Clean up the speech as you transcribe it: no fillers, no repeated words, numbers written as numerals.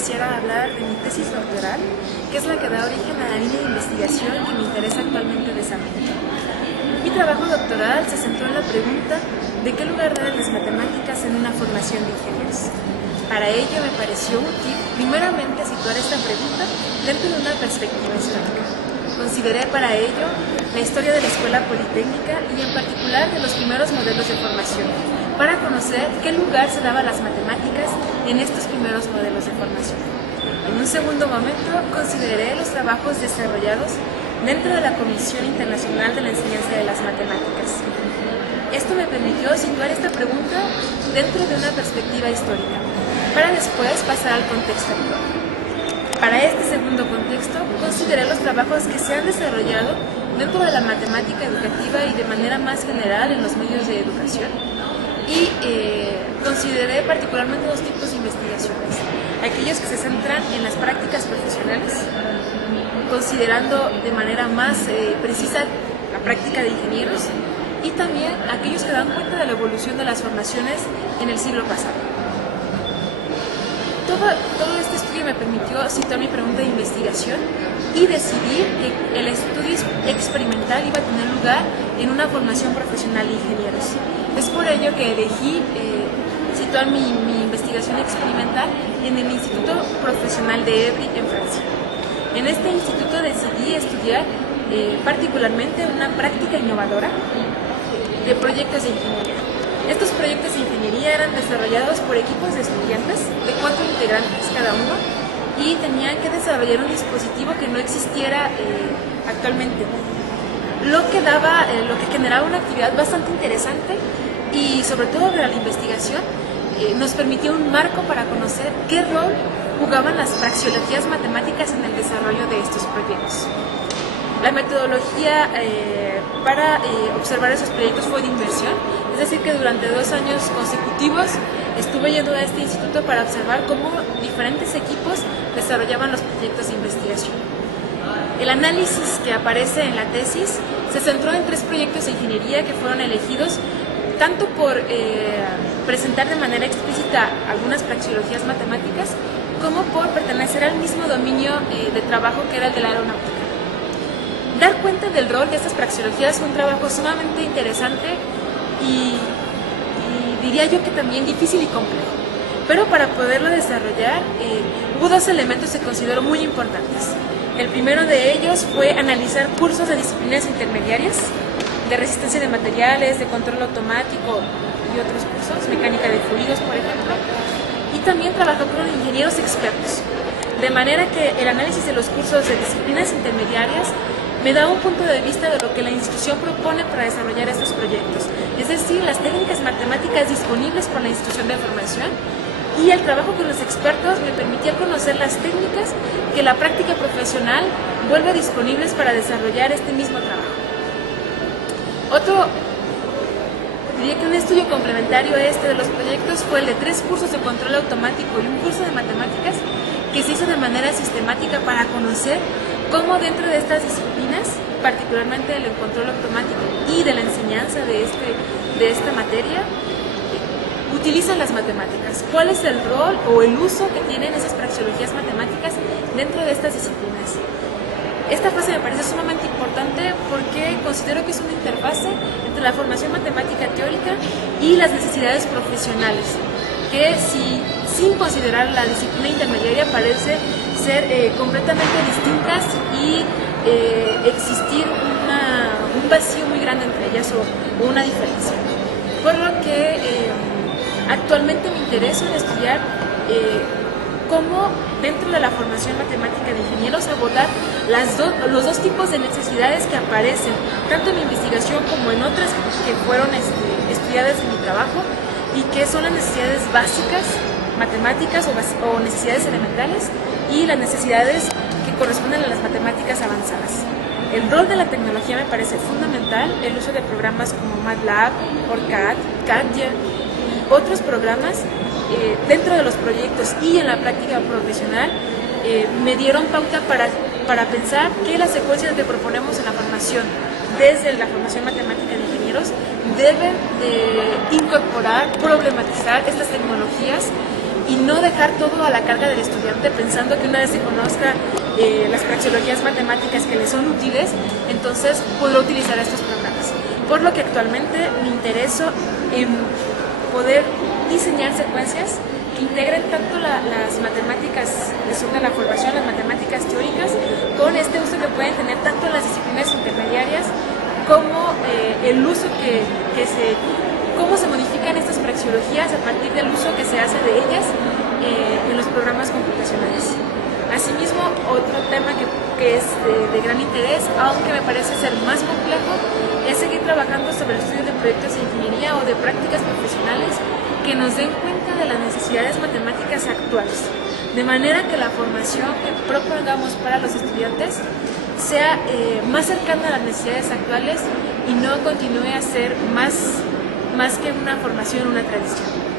quisiera hablar de mi tesis doctoral, que es la que da origen a la línea de investigación que me interesa actualmente desarrollar. Mi trabajo doctoral se centró en la pregunta de qué lugar dan las matemáticas en una formación de ingenieros. Para ello me pareció útil, primeramente, situar esta pregunta dentro de una perspectiva histórica. Consideré para ello la historia de la Escuela Politécnica y en particular de los primeros modelos de formación, para conocer qué lugar se daba a las matemáticas en estos primeros modelos de formación. En un segundo momento, consideré los trabajos desarrollados dentro de la Comisión Internacional de la Enseñanza de las Matemáticas. Esto me permitió situar esta pregunta dentro de una perspectiva histórica, para después pasar al contexto actual. Para este segundo contexto, consideré los trabajos que se han desarrollado dentro de la matemática educativa y de manera más general en los medios de educación, y consideré particularmente dos tipos de investigaciones: aquellos que se centran en las prácticas profesionales, considerando de manera más precisa la práctica de ingenieros, y también aquellos que dan cuenta de la evolución de las formaciones en el siglo pasado. Todo este estudio me permitió situar mi pregunta de investigación y decidir que el estudio experimental iba a tener lugar en una formación profesional de ingenieros. Es por ello que elegí situar mi investigación experimental en el Instituto Profesional de Évry, en Francia. En este instituto decidí estudiar particularmente una práctica innovadora de proyectos de ingeniería. Estos proyectos de ingeniería eran desarrollados por equipos de estudiantes de 4 integrantes cada uno y tenían que desarrollar un dispositivo que no existiera actualmente, lo que generaba una actividad bastante interesante y sobre todo para la investigación nos permitió un marco para conocer qué rol jugaban las praxeologías matemáticas en el desarrollo de estos proyectos. La metodología para observar esos proyectos fue de inmersión, es decir que durante 2 años consecutivos estuve yendo a este instituto para observar cómo diferentes equipos desarrollaban los proyectos de investigación. El análisis que aparece en la tesis se centró en 3 proyectos de ingeniería que fueron elegidos tanto por presentar de manera explícita algunas praxeologías matemáticas como por pertenecer al mismo dominio de trabajo que era el de la aeronáutica. Dar cuenta del rol de estas praxeologías fue un trabajo sumamente interesante y diría yo que también difícil y complejo. Pero para poderlo desarrollar hubo 2 elementos que considero muy importantes. El primero de ellos fue analizar cursos de disciplinas intermediarias, de resistencia de materiales, de control automático y otros cursos, mecánica de fluidos, por ejemplo, y también trabajar con ingenieros expertos. De manera que el análisis de los cursos de disciplinas intermediarias me da un punto de vista de lo que la institución propone para desarrollar estos proyectos, es decir, las técnicas matemáticas disponibles por la institución de formación, y el trabajo con los expertos me permitía conocer las técnicas que la práctica profesional vuelve disponibles para desarrollar este mismo trabajo. Diría que un estudio complementario a este de los proyectos fue el de 3 cursos de control automático y un curso de matemáticas que se hizo de manera sistemática para conocer cómo dentro de estas disciplinas, particularmente del control automático y de la enseñanza de esta materia, utilizan las matemáticas. ¿Cuál es el rol o el uso que tienen esas praxeologías matemáticas dentro de estas disciplinas? Esta fase me parece sumamente importante porque considero que es una interfase entre la formación matemática teórica y las necesidades profesionales, que sin considerar la disciplina intermediaria parece ser completamente distintas y existir un vacío muy grande entre ellas o una diferencia. Por lo que actualmente me interesa en estudiar cómo dentro de la formación matemática de ingenieros abordar los 2 tipos de necesidades que aparecen tanto en mi investigación como en otras que fueron estudiadas en mi trabajo, y que son las necesidades básicas matemáticas o necesidades elementales y las necesidades que corresponden a las matemáticas avanzadas. El rol de la tecnología me parece fundamental, el uso de programas como MATLAB, OrCAD, CATIA y otros programas dentro de los proyectos y en la práctica profesional me dieron pauta para pensar que las secuencias que proponemos en la formación, desde la formación matemática de ingenieros, deben de incorporar, problematizar estas tecnologías y no dejar todo a la carga del estudiante pensando que una vez que conozca las praxeologías matemáticas que le son útiles, entonces podrá utilizar estos programas. Por lo que actualmente me intereso en poder diseñar secuencias que integren tanto las matemáticas que son de la formación, las matemáticas teóricas, con este uso que pueden tener tanto en las disciplinas intermediarias como el uso cómo se modifican estas praxeologías a partir del uso que se hace de ellas en los programas computacionales. Asimismo, otro tema que es de gran interés, aunque me parece ser más complejo, es seguir trabajando sobre el estudio de proyectos de ingeniería o de prácticas profesionales que nos den cuenta de las necesidades matemáticas actuales, de manera que la formación que propongamos para los estudiantes sea más cercana a las necesidades actuales y no continúe a ser más que una formación, una tradición.